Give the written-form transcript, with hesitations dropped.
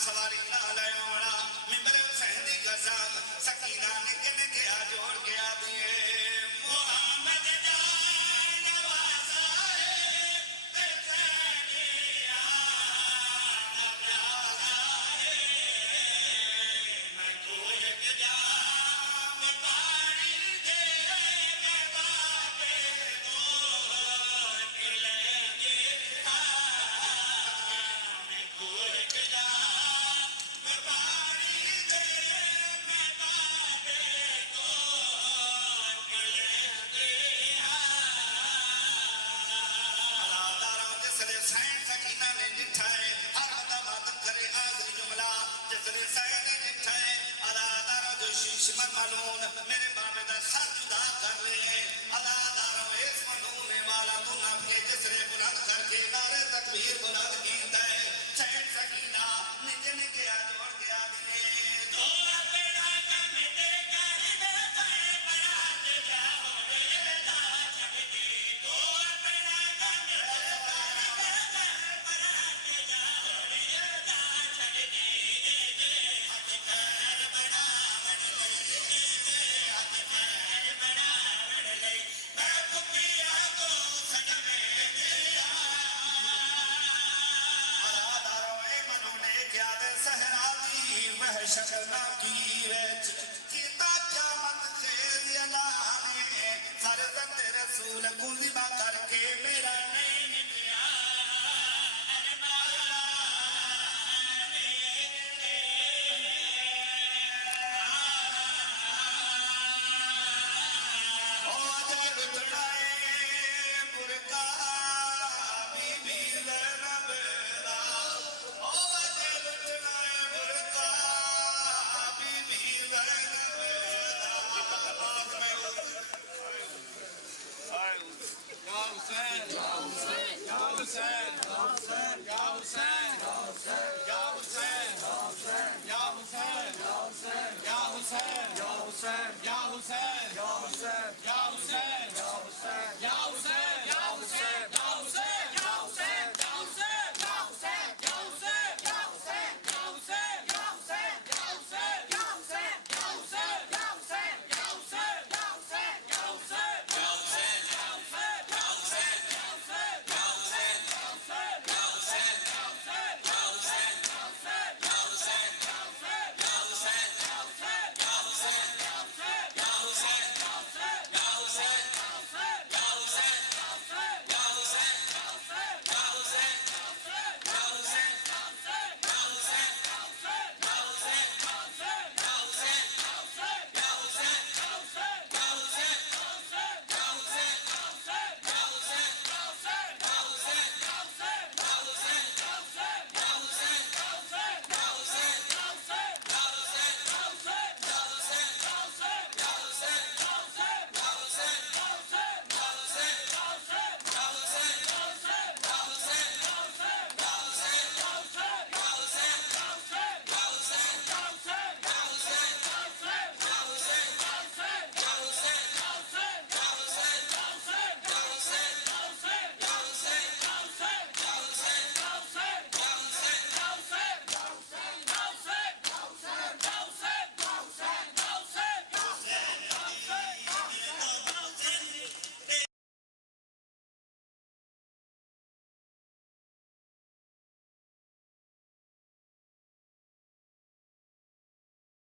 सवारी नाल आना मिंबर हुसैन दी कसम सकीना निके निके आ जोड़ के आदी है मुहम्मद दा नवाजा है ते तेरिया ना प्यारा है मैं कोई के जाम पानी दे मैं बापे दो किले दे मैं कोई के जाम पानी दे मैं बापे दो किले दे अलादारा जिसने सैन सकीना ने जिठा है हर दमाद करे आखिरी जुमला जिसने सैन ने जिठा है अलादारा जो शीश में मलून मेरे बाबे दा सर जुदा कर ले अलादारा इस मलूने वाला तू नाम के जिसने बुलंद करके नारे तकबीर बुलंद कीता है सैन सकीना निके निके आ जोड़ के आदमी दो बेड़ा कम दे कर दे भाई बरात जाओ रे दा छड़ के दो बेड़ा कम दे कर दे बरात जाओ रे दा छड़ के हथ पैर बनावण लई हथ पैर बनावण लई मैं फुकिया को सजमे दिया अलादारो ए मनुने क्या दे सहरा दी महशर ना की विच कीता क़यामत खेल ऐलाने सारे बंदे रसूल कुल